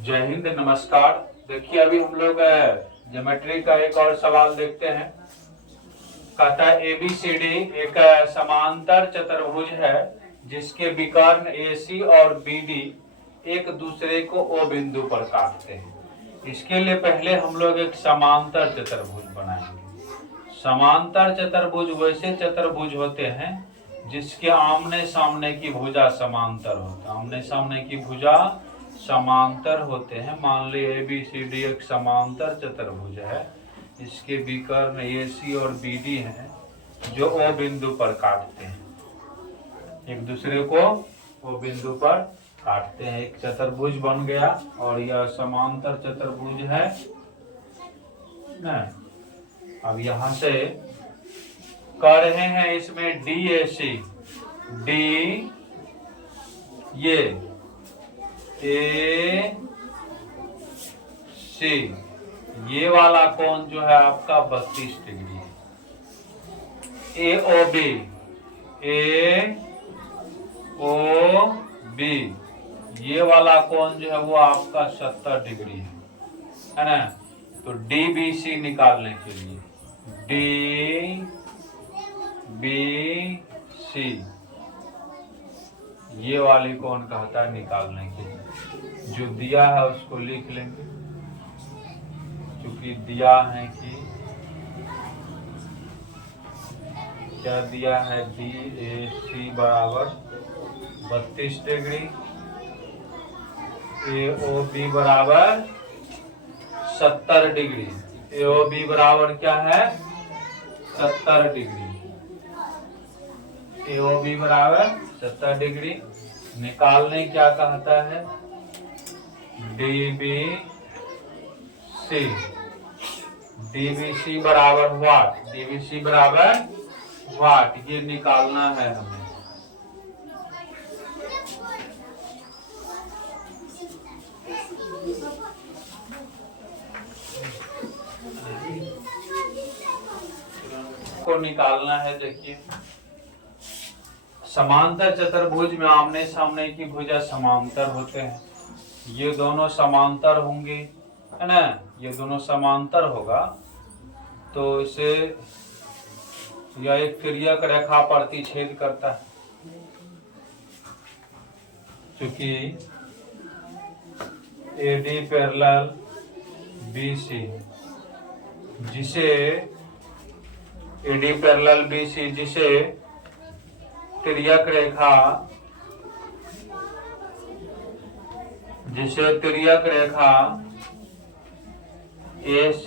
जय हिंद, नमस्कार। देखिए, अभी हम लोग ज्योमेट्री का एक और सवाल देखते हैं। कहता है ABCD एक समांतर चतुर्भुज है जिसके विकर्ण AC और BD एक दूसरे को O बिंदु पर काटते हैं। इसके लिए पहले हम लोग एक समांतर चतुर्भुज बनाएंगे। समांतर चतुर्भुज वैसे चतुर्भुज होते हैं जिसके आमने सामने की भुजा समांतर होता है। आमने सामने की भुजा समांतर होते हैं। मान ली ABCD एक समांतर चतुर्भुज है, इसके विकर्ण AC और BD हैं जो O बिंदु पर काटते हैं, एक दूसरे को O बिंदु पर काटते हैं। एक चतुर्भुज बन गया और यह समांतर चतुर्भुज है ना। अब यहां से कह रहे हैं इसमें DAC, D ये AC ये वाला कोण जो है आपका 32 डिग्री है। AOB ये वाला कोण जो है वो आपका 70 डिग्री है ना। तो DBC निकालने के लिए DBC ये वाली कोण कहता है निकालने के लिए। जो दिया है उसको लिख लेंगे, क्योंकि दिया है कि क्या दिया है, DAC बराबर 32 डिग्री, AOB बराबर 70 डिग्री। AOB बराबर क्या है, 70 डिग्री। AOB बराबर 70 डिग्री। निकालने क्या कहता है, DBC बराबर वाट, DBC बराबर वाट, ये निकालना है हमें। को निकालना है। देखिए, समांतर चतुर्भुज में आमने सामने की भुजा समांतर होते हैं। ये दोनों समांतर होंगे, है ना। ये दोनों समांतर होगा तो इसे यह एक तिर्यक रेखा प्रतिच्छेद करता है, क्योंकि AD पैरेलल BC जिसे AD पैरेलल BC जिसे तिर्यक रेखा AC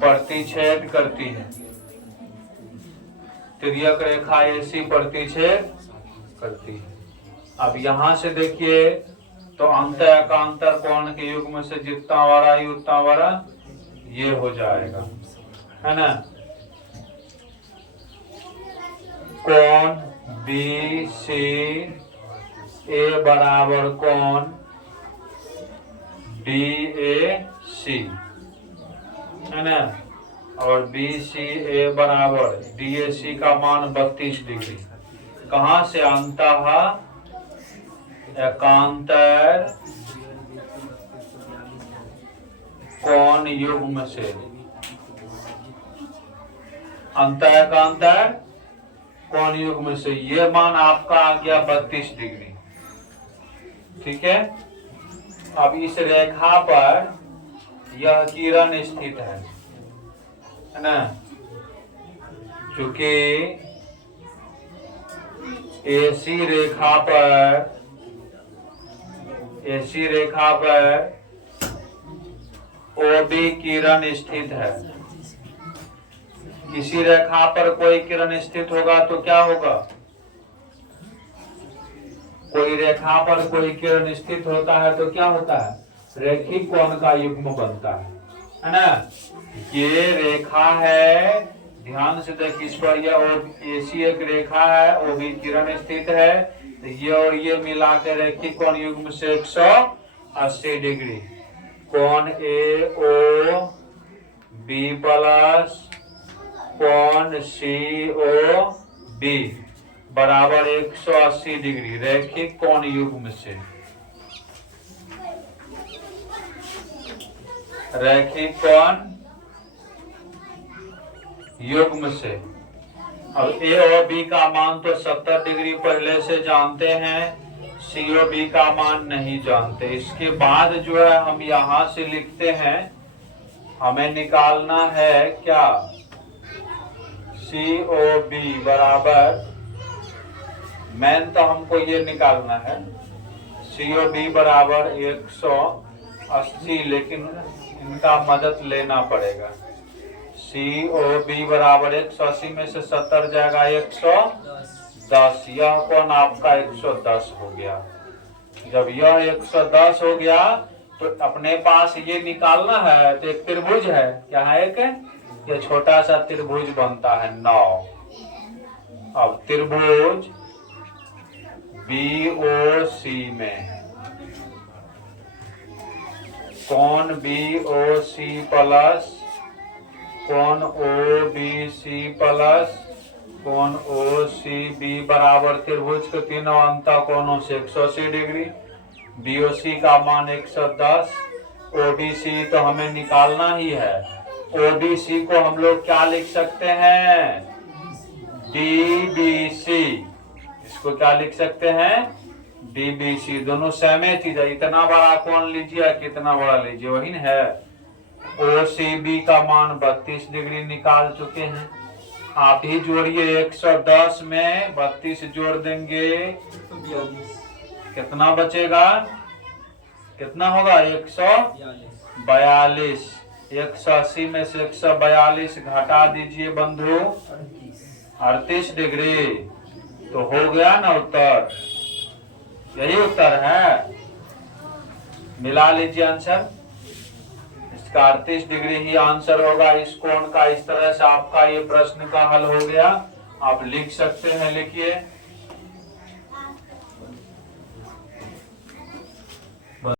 प्रतिच्छेद करती है। तिर्यक रेखा AC प्रतिच्छेद करती है। अब यहां से देखिए तो अंत एकांतर कोण के युग्म से जितना बड़ा ही उतना बड़ा ये हो जाएगा, है ना। कोण BCA बराबर कोण DAC, है ना। और BCA बराबर DAC का मान 32 डिग्री। कहां से, अंतः एकांतर कोण युग्म से, अंतः एकांतर कोण युग्म से ये मान आपका आ गया 32 डिग्री। ठीक है। अब इस रेखा पर यह किरण स्थित है ना, क्योंकि AC रेखा पर OB किरण स्थित है। किसी रेखा पर कोई किरण स्थित होगा तो क्या होगा, कोई रेखा पर कोई किरण स्थित होता है तो क्या होता है, रैखिक कोण का युग्म बनता है ना। ये रेखा है, ध्यान से देखिए इस पर, यह AC एक रेखा है, OB किरण स्थित है, तो ये और ये मिला के रैखिक कोण युग्म से 180 डिग्री। कोण AOB प्लस कोण COB बराबर 180 डिग्री रैखिक कोण युग्म से। रैखिक कोण युग्म से। अब ए और बी का मान तो 70 डिग्री पहले से जानते हैं, सी और बी का मान नहीं जानते। इसके बाद जो है हम यहां से लिखते हैं, हमें निकालना है क्या, सी ओ बी बराबर, मेन तो हमको ये निकालना है, सी ओ बी बराबर 180, लेकिन इनका मदद लेना पड़ेगा। सी ओ बी बराबर 180 में से 70 जाएगा 110, यह कोण आपका 110 हो गया। जब यह 110 हो गया तो अपने पास ये निकालना है, तो एक त्रिभुज है, क्या है, एक ये छोटा सा त्रिभुज बनता है 9। अब त्रिभुज BOC में कोण BOC प्लस कोण OBC प्लस कोण OCB बराबर त्रिभुज के तीनों अंतः कोणों से 180 डिग्री। BOC का मान 110, OBC तो हमें निकालना ही है। OBC को हम लोग क्या लिख सकते हैं, DBC। इसको क्या लिख सकते हैं, DBC। दोनों सेम चीज है, इतना बड़ा कोण लीजिए कितना बड़ा लीजिए वही है। OCB का मान 32 डिग्री निकाल चुके हैं। आप ही जोड़िए, 110 में 32 जोड़ देंगे, कितना बचेगा, कितना होगा, 142। 180 में से 142 घटा दीजिए बंधु, 38 डिग्री। तो हो गया ना उत्तर, यही उत्तर है। मिला लीजिए आंसर, इसका 38 डिग्री ही आंसर होगा इस कोण का। इस तरह से आपका ये प्रश्न का हल हो गया। आप लिख सकते हैं, लिखिए।